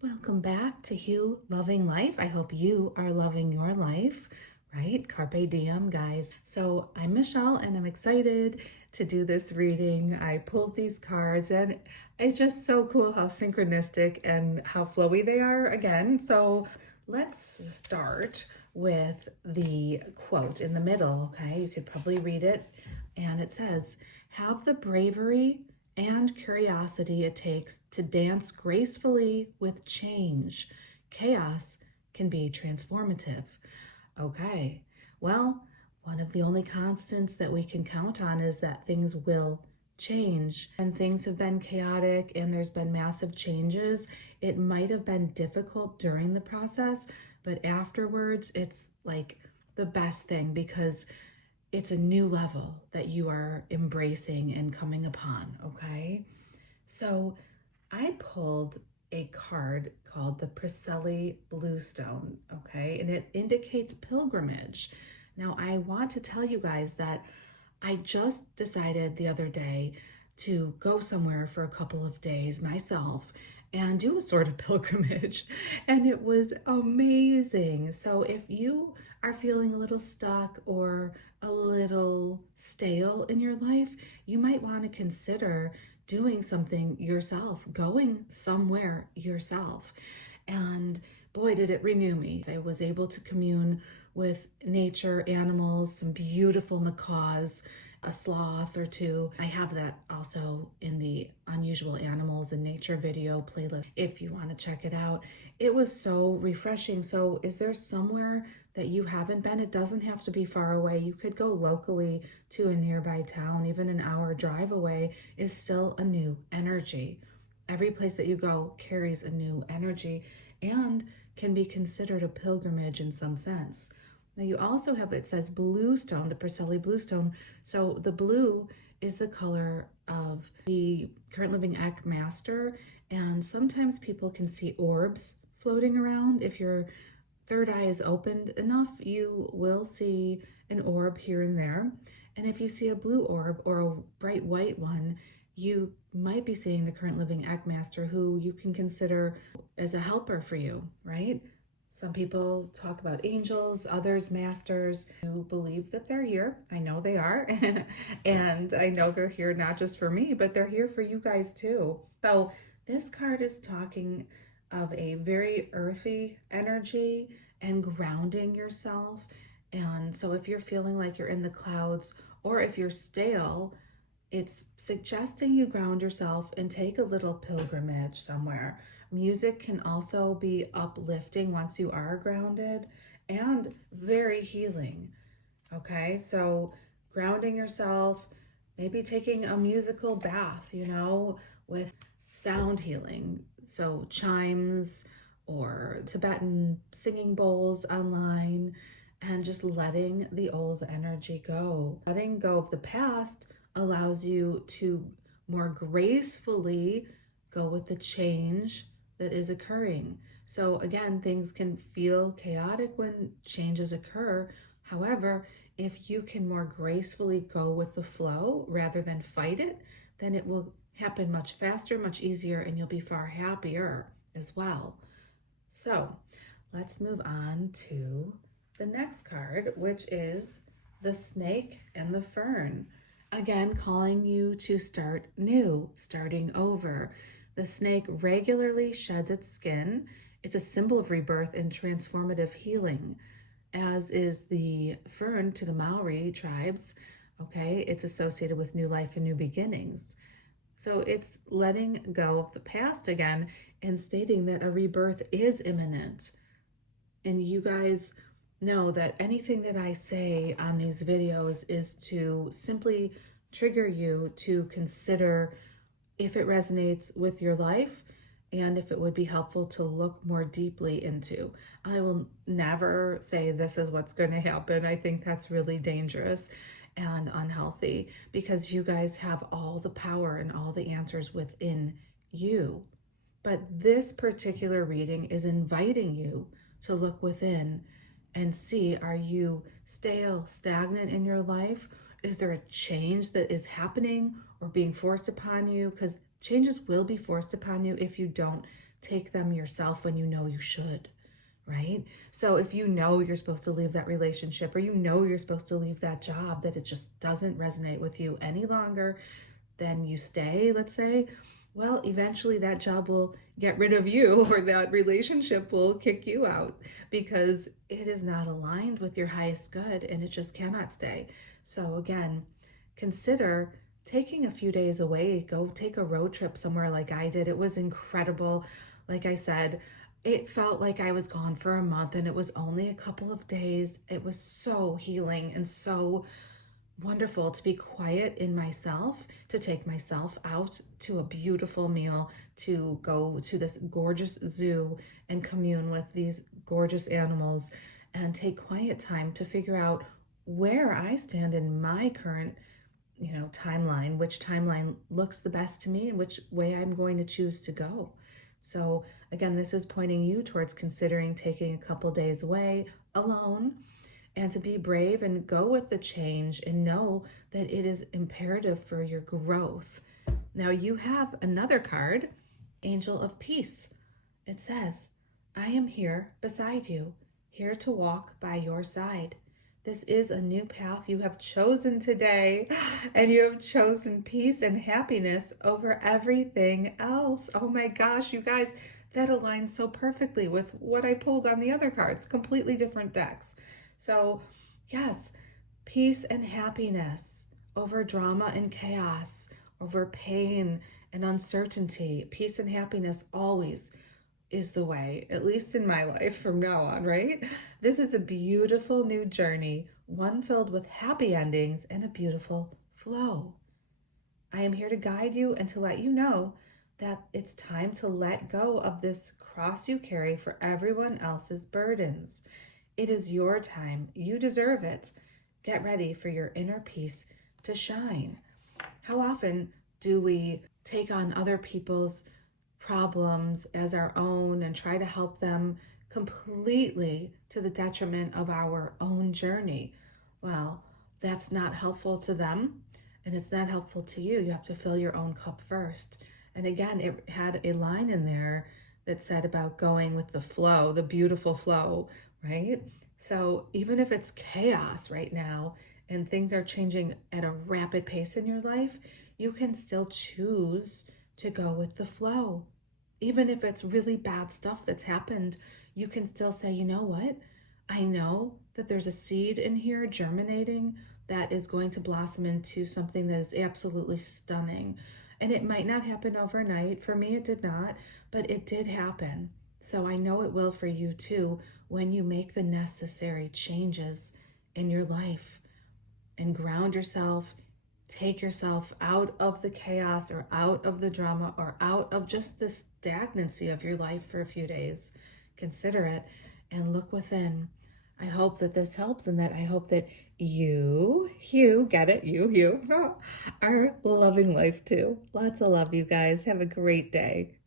Welcome back to You Loving Life. I hope you are loving your life, right? Carpe diem, guys. So I'm Michelle and I'm excited to do this reading. I pulled these cards and it's just so cool how synchronistic and how flowy they are again. So let's start with the quote in the middle, okay? You could probably read it. And it says, "Have the bravery and curiosity it takes to dance gracefully with change. Chaos can be transformative." Okay, well, one of the only constants that we can count on is that things will change. And things have been chaotic and there's been massive changes. It might have been difficult during the process, but afterwards, it's like the best thing because it's a new level that you are embracing and coming upon, okay? So I pulled a card called the Priscelli Bluestone, okay? And it indicates pilgrimage. Now, I want to tell you guys that I just decided the other day to go somewhere for a couple of days myself and do a sort of pilgrimage, and it was amazing. So if you are feeling a little stuck or a little stale in your life, you might want to consider doing something yourself, going somewhere yourself. And boy, did it renew me. I was able to commune with nature, animals, some beautiful macaws, a sloth or two. I have that also in the Unusual Animals in Nature video playlist if you want to check it out. It was so refreshing. So is there somewhere that you haven't been? It doesn't have to be far away. You could go locally to a nearby town. Even an hour drive away is still a new energy. Every place that you go carries a new energy and can be considered a pilgrimage in some sense. Now you also have, it says bluestone, the Priscelli Bluestone. So the blue is the color of the current living Ek master. And sometimes people can see orbs floating around. If your third eye is opened enough, you will see an orb here and there. And if you see a blue orb or a bright white one, you might be seeing the current living Ek master, who you can consider as a helper for you, right? Some people talk about angels, others masters, who believe that they're here. I know they are. And I know they're here not just for me, but they're here for you guys too. So this card is talking of a very earthy energy and grounding yourself. And so if you're feeling like you're in the clouds or if you're stale, it's suggesting you ground yourself and take a little pilgrimage somewhere. Music can also be uplifting once you are grounded and very healing. Okay, so grounding yourself, maybe taking a musical bath, with sound healing. So chimes or Tibetan singing bowls online, and just letting the old energy go. Letting go of the past allows you to more gracefully go with the change that is occurring. So again, things can feel chaotic when changes occur. However, if you can more gracefully go with the flow rather than fight it, then it will happen much faster, much easier, and you'll be far happier as well. So let's move on to the next card, which is the Snake and the Fern. Again, calling you to start new, starting over. The snake regularly sheds its skin. It's a symbol of rebirth and transformative healing, as is the fern to the Maori tribes. Okay, it's associated with new life and new beginnings. So it's letting go of the past again and stating that a rebirth is imminent. And you guys know that anything that I say on these videos is to simply trigger you to consider if it resonates with your life and if it would be helpful to look more deeply into. I will never say this is what's going to happen. I think that's really dangerous and unhealthy because you guys have all the power and all the answers within you. But this particular reading is inviting you to look within and see, are you stale, stagnant in your life? Is there a change that is happening or being forced upon you? Because changes will be forced upon you if you don't take them yourself when you know you should, right? So if you know you're supposed to leave that relationship, or you know you're supposed to leave that job, that it just doesn't resonate with you any longer, then you stay, let's say, well, eventually that job will get rid of you, or that relationship will kick you out because it is not aligned with your highest good and it just cannot stay. So again, consider taking a few days away. Go take a road trip somewhere like I did. It was incredible. Like I said, it felt like I was gone for a month and it was only a couple of days. It was so healing and so wonderful to be quiet in myself, to take myself out to a beautiful meal, to go to this gorgeous zoo and commune with these gorgeous animals, and take quiet time to figure out where I stand in my current, timeline, which timeline looks the best to me and which way I'm going to choose to go. So again, this is pointing you towards considering taking a couple days away alone, and to be brave and go with the change and know that it is imperative for your growth. Now you have another card, Angel of Peace. It says, I am here beside you, here to walk by your side. This is a new path you have chosen today, and you have chosen peace and happiness over everything else. Oh my gosh, you guys, that aligns so perfectly with what I pulled on the other cards, completely different decks. So yes, peace and happiness over drama and chaos, over pain and uncertainty. Peace and happiness always is the way, at least in my life from now on, right? This is a beautiful new journey, one filled with happy endings and a beautiful flow. I am here to guide you and to let you know that it's time to let go of this cross you carry for everyone else's burdens. It is your time. You deserve it. Get ready for your inner peace to shine. How often do we take on other people's problems as our own and try to help them completely to the detriment of our own journey? Well, that's not helpful to them, and it's not helpful to you. You have to fill your own cup first. And again, it had a line in there that said about going with the flow, the beautiful flow, right? So even if it's chaos right now and things are changing at a rapid pace in your life, you can still choose to go with the flow. Even if it's really bad stuff that's happened, you can still say, you know what? I know that there's a seed in here germinating that is going to blossom into something that is absolutely stunning. And it might not happen overnight. For me, it did not, but it did happen. So I know it will for you too when you make the necessary changes in your life and ground yourself, take yourself out of the chaos or out of the drama or out of just the stagnancy of your life for a few days. Consider it and look within. I hope that this helps, and that I hope that you get it, you are loving life too. Lots of love, you guys. Have a great day.